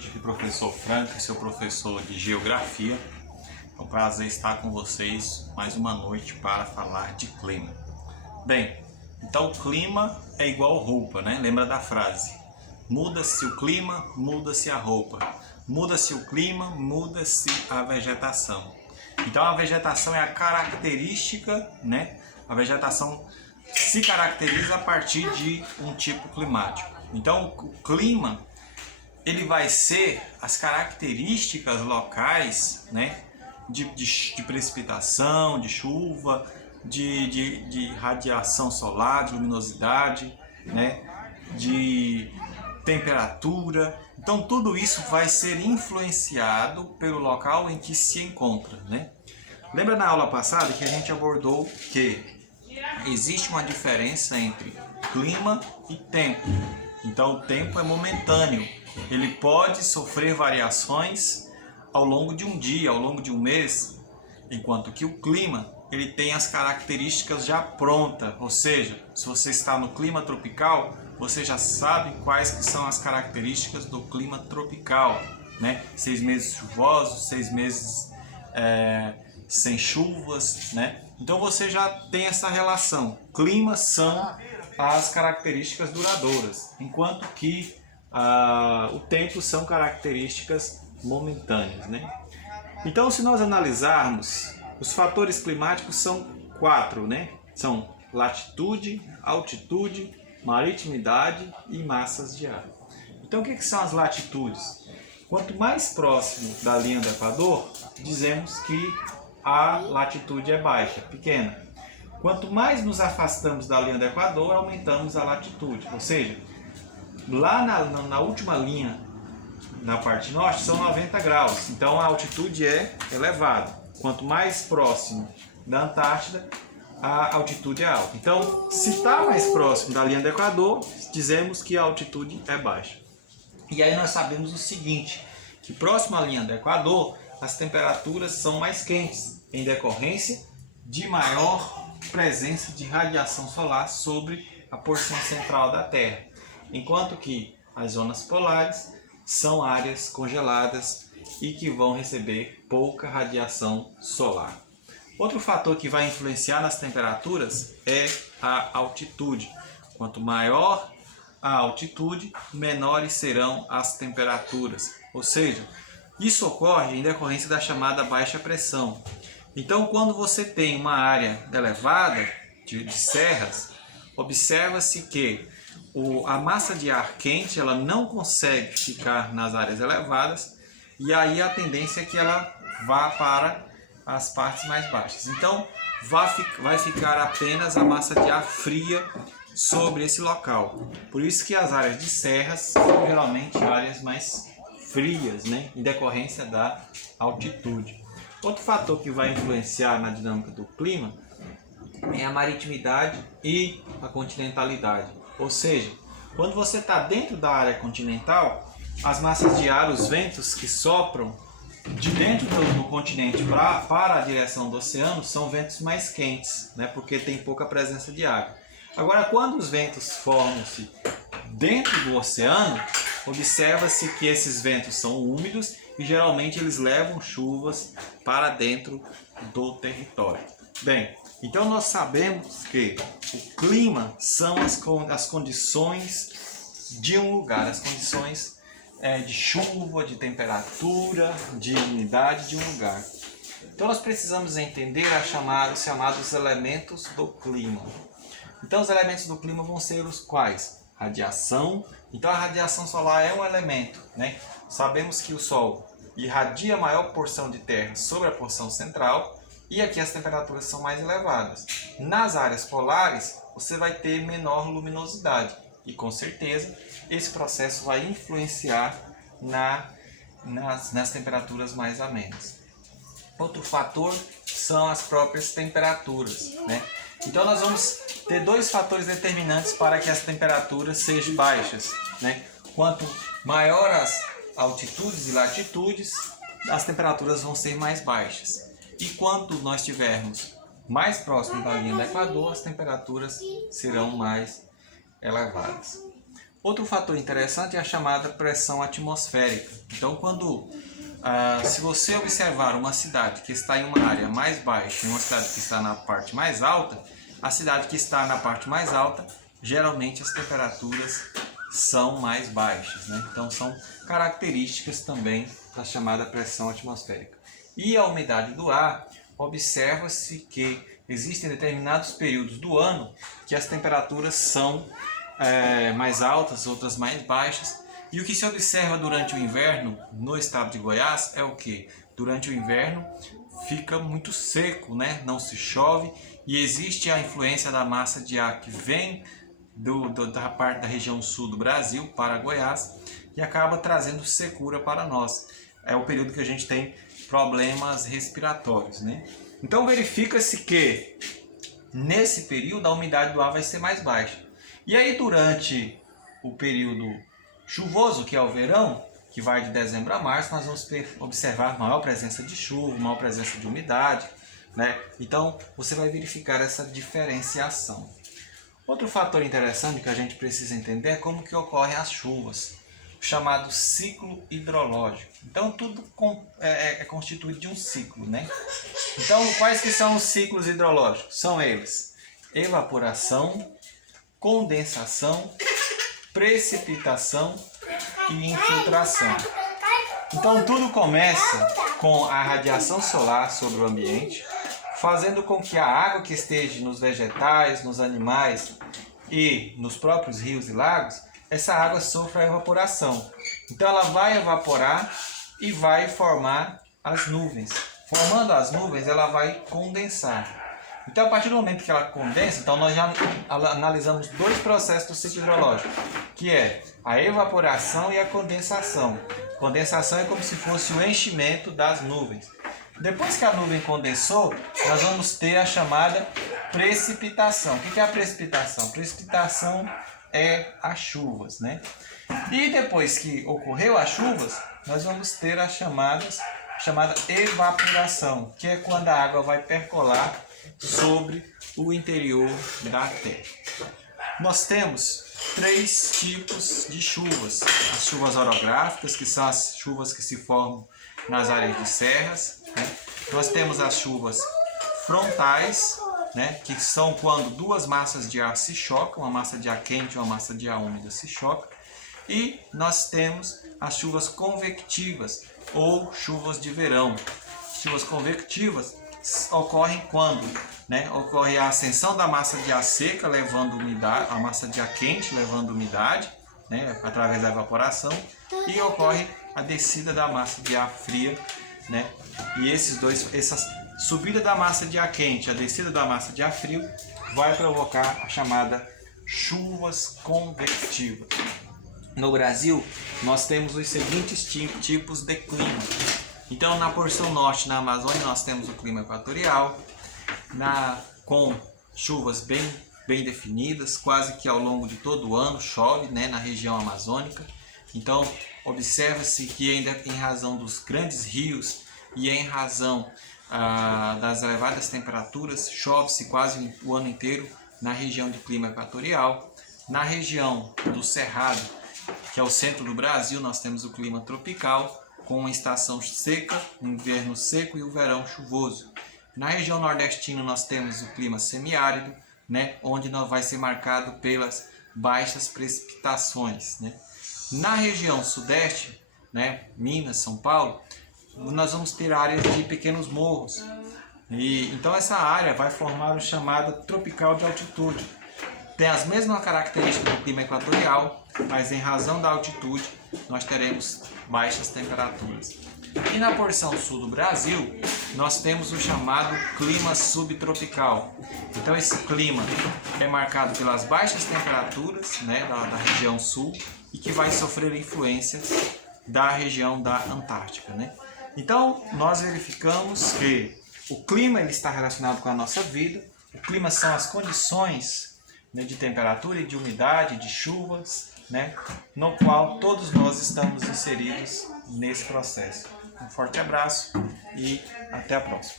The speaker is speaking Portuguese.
noite, aqui professor Franco, seu professor de Geografia. É um prazer estar com vocês mais uma noite para falar de clima. Bem, então o clima é igual roupa, né? Lembra da frase? Muda-se o clima, muda-se a roupa. Muda-se o clima, muda-se a vegetação. Então a vegetação é a característica, né? A vegetação se caracteriza a partir de um tipo climático. Então o clima, ele vai ser as características locais, né? De precipitação, de chuva, de radiação solar, de luminosidade, né? De temperatura. Então tudo isso vai ser influenciado pelo local em que se encontra, né? Lembra na aula passada que a gente abordou que existe uma diferença entre clima e tempo. Então o tempo é momentâneo, ele pode sofrer variações ao longo de um dia, ao longo de um mês, enquanto que o clima ele tem as características já prontas, ou seja, se você está no clima tropical, você já sabe quais que são as características do clima tropical, né? 6 meses chuvosos, 6 meses sem chuvas, né? Então você já tem essa relação. Clima são as características duradouras, enquanto que o tempo são características momentâneas, né? Então, se nós analisarmos, os fatores climáticos são 4, né? São latitude, altitude, maritimidade e massas de ar. Então, o que são as latitudes? Quanto mais próximo da linha do Equador, dizemos que a latitude é baixa, pequena. Quanto mais nos afastamos da linha do Equador, aumentamos a latitude. Ou seja, lá na última linha, na parte norte, são 90 graus. Então a altitude é elevada. Quanto mais próximo da Antártida, a altitude é alta. Então, se está mais próximo da linha do Equador, dizemos que a altitude é baixa. E aí nós sabemos o seguinte, que próximo à linha do Equador, as temperaturas são mais quentes, em decorrência de maior presença de radiação solar sobre a porção central da Terra, enquanto que as zonas polares são áreas congeladas e que vão receber pouca radiação solar. Outro fator que vai influenciar nas temperaturas é a altitude. Quanto maior a altitude, menores serão as temperaturas. Ou seja, isso ocorre em decorrência da chamada baixa pressão. Então, quando você tem uma área elevada de serras, observa-se que a massa de ar quente ela não consegue ficar nas áreas elevadas e aí a tendência é que ela vá para as partes mais baixas. Então, vai ficar apenas a massa de ar fria sobre esse local. Por isso que as áreas de serras são geralmente áreas mais frias, né? Em decorrência da altitude. Outro fator que vai influenciar na dinâmica do clima é a maritimidade e a continentalidade. Ou seja, quando você está dentro da área continental, as massas de ar, os ventos que sopram de dentro do continente para a direção do oceano são ventos mais quentes, né? Porque tem pouca presença de água. Agora, quando os ventos formam-se dentro do oceano, observa-se que esses ventos são úmidos e geralmente eles levam chuvas para dentro do território. Bem, então nós sabemos que o clima são as condições de um lugar, as condições de chuva, de temperatura, de umidade de um lugar. Então nós precisamos entender os chamados elementos do clima. Então os elementos do clima vão ser os quais? Radiação. Então a radiação solar é um elemento, né? Sabemos que o Sol irradia a maior porção de terra sobre a porção central e aqui as temperaturas são mais elevadas. Nas áreas polares você vai ter menor luminosidade e com certeza esse processo vai influenciar nas temperaturas mais amenas. Outro fator são as próprias temperaturas, né? Então nós vamos ter dois fatores determinantes para que as temperaturas sejam baixas, né? Quanto maior as altitudes e latitudes, as temperaturas vão ser mais baixas. E quanto nós tivermos mais próximo da linha do Equador, as temperaturas serão mais elevadas. Outro fator interessante é a chamada pressão atmosférica. Então, se você observar uma cidade que está em uma área mais baixa e uma cidade que está na parte mais alta, a cidade que está na parte mais alta, geralmente as temperaturas são mais baixas, né? Então, são características também da chamada pressão atmosférica. E a umidade do ar, observa-se que existem determinados períodos do ano que as temperaturas são mais altas, outras mais baixas. E o que se observa durante o inverno no estado de Goiás é o que? Durante o inverno fica muito seco, né? Não se chove e existe a influência da massa de ar que vem da parte da região sul do Brasil para Goiás e acaba trazendo secura para nós. É o período que a gente tem problemas respiratórios, né? Então verifica-se que nesse período a umidade do ar vai ser mais baixa. E aí durante o período chuvoso, que é o verão, que vai de dezembro a março, nós vamos observar maior presença de chuva, maior presença de umidade, né? Então você vai verificar essa diferenciação. Outro fator interessante que a gente precisa entender é como que ocorrem as chuvas, o chamado ciclo hidrológico. Então tudo é constituído de um ciclo, né? Então quais que são os ciclos hidrológicos? São eles: evaporação, condensação, precipitação e infiltração. Então tudo começa com a radiação solar sobre o ambiente, fazendo com que a água que esteja nos vegetais, nos animais e nos próprios rios e lagos, essa água sofra a evaporação. Então ela vai evaporar e vai formar as nuvens. Formando as nuvens, ela vai condensar. Então, a partir do momento que ela condensa, então nós já analisamos dois processos do ciclo hidrológico, que é a evaporação e a condensação. Condensação é como se fosse o enchimento das nuvens. Depois que a nuvem condensou, nós vamos ter a chamada precipitação. O que é a precipitação? Precipitação é as chuvas, né? E depois que ocorreu as chuvas, nós vamos ter a chamada evaporação, que é quando a água vai percolar sobre o interior da terra. Nós temos três tipos de chuvas: as chuvas orográficas, que são as chuvas que se formam nas áreas de serras, né? Nós temos as chuvas frontais, né? Que são quando duas massas de ar se chocam, uma massa de ar quente e uma massa de ar úmida se chocam. E nós temos as chuvas convectivas ou chuvas de verão. Chuvas convectivas ocorrem quando, né, ocorre a ascensão da massa de ar seca levando umidade, a massa de ar quente levando umidade, né, através da evaporação, e ocorre a descida da massa de ar fria, né? E essa subida da massa de ar quente, a descida da massa de ar frio, vai provocar a chamada chuvas convectivas. No Brasil, nós temos os seguintes tipos de clima. Então, na porção norte, na Amazônia, nós temos o clima equatorial, com chuvas bem definidas, quase que ao longo de todo o ano chove, né, na região amazônica. Então, observa-se que ainda em razão dos grandes rios e em razão das elevadas temperaturas, chove-se quase o ano inteiro na região de clima equatorial. Na região do Cerrado, que é o centro do Brasil, nós temos o clima tropical, com uma estação seca, um inverno seco e o verão chuvoso. Na região nordestina nós temos o clima semiárido, né, onde não vai ser marcado pelas baixas precipitações, né. Na região sudeste, né, Minas, São Paulo, nós vamos ter áreas de pequenos morros. Então essa área vai formar o chamado tropical de altitude. Tem as mesmas características do clima equatorial, mas em razão da altitude nós teremos baixas temperaturas. E na porção sul do Brasil, nós temos o chamado clima subtropical. Então esse clima é marcado pelas baixas temperaturas, né, da região sul, e que vai sofrer influência da região da Antártica, né? Então nós verificamos que o clima ele está relacionado com a nossa vida. O clima são as condições, né, de temperatura e de umidade, de chuvas, né, no qual todos nós estamos inseridos nesse processo. Um forte abraço e até a próxima.